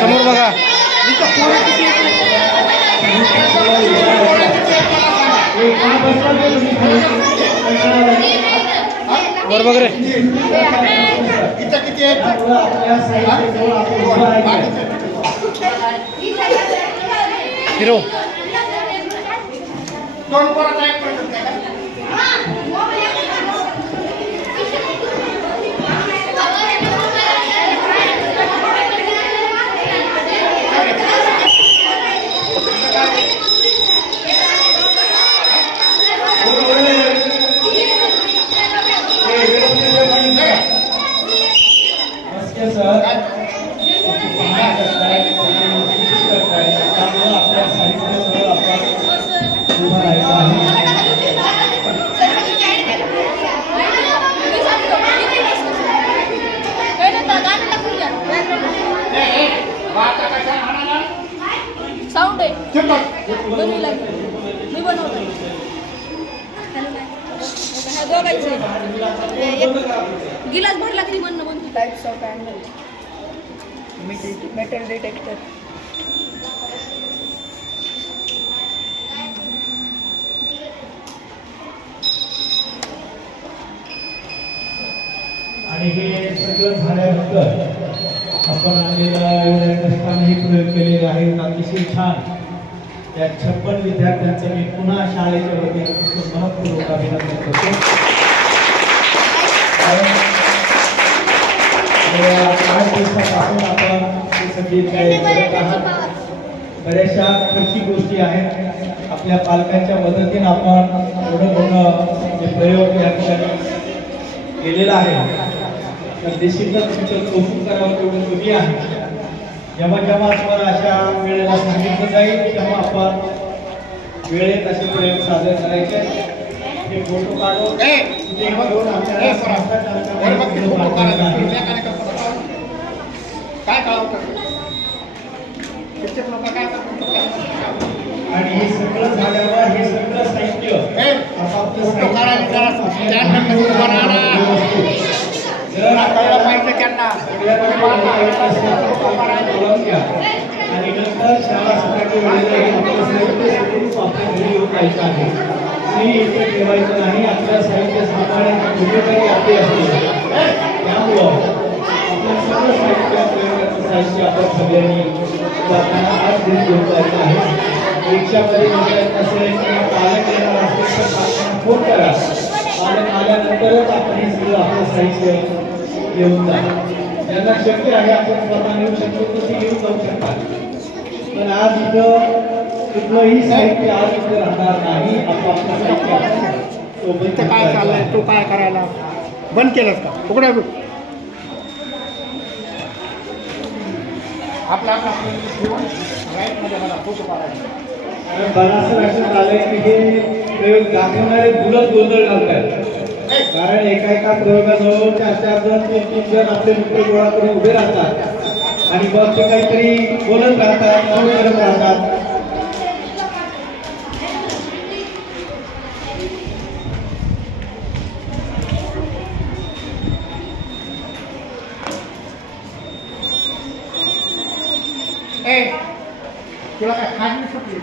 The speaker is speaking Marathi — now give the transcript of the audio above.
समोर बघा. वर बघ रे. हिरो साऊंड आहे मी बनवतो गिलास भरला की म्हणणं बनतो. Types of angle metal detector. आणि हे सगळं झाल्यानंतर आपण आणलेला कष्टाने प्रयोग केलेले आहेत अतिशय छान. त्या 56 विद्यार्थ्यांचं मी पुन्हा शाळेच्या वतीने मनपूर्वक अभिनंदन करतो. आठ दिवसापासून आपण ही सगळी तयारी करत आहात. बऱ्याचशा खर्ची गोष्टी आहेत. आपल्या पालकांच्या मदतीने आपण थोडं मोठं जे प्रयोग या ठिकाणी केलेला आहे तर निश्चितच तुमचं कौतुक करावं तेवढं कमी आहे. जेव्हा जेव्हा तुम्हाला अशा वेळेला सांगितलं जाईल तेव्हा आपण वेळेत असे प्रयोग सादर करायचे. हे फोटो काढून आणि हे सगळं झाल्यावर हे सगळं साहित्य आणि नंतर शाळा सकाळी यायचं आहे. इथे ठेवायचं नाही. आपलं साहित्य सांभाळण्याची भूमिका आपली असते. त्यामुळं आपलं सगळं साहित्य आपण सगळ्यांनी जाताना आज घेऊन घेऊन जायचं आहे. रिक्षामध्ये निघायचं असेल किंवा पालक येणार असेल तर पालकांना फोन करा. पालक आल्यानंतरच आपण हे सगळं आपलं साहित्य घेऊन जा. ज्यांना शक्य आहे आपण स्वतः नेऊ शकतो तर ते घेऊन जाऊ शकतात. पण आज इथं कुठलंही साहित्य आज इथे राहणार नाही. आपलं साहित्य काय चाललंय तो काय करायला बंद केलंस का? उघड्या आपला बराचसा लक्षात आलंय की हे प्रयोग दाखवणारे मुलं गोंधळ घालतात. कारण एका प्रयोगाजवळ 4-4 जण 3-3 जण आपले मित्र गोळा करून उभे राहतात आणि मग ते काहीतरी बोलत राहतात, फोन करत राहतात. तुला काय खायला सुटली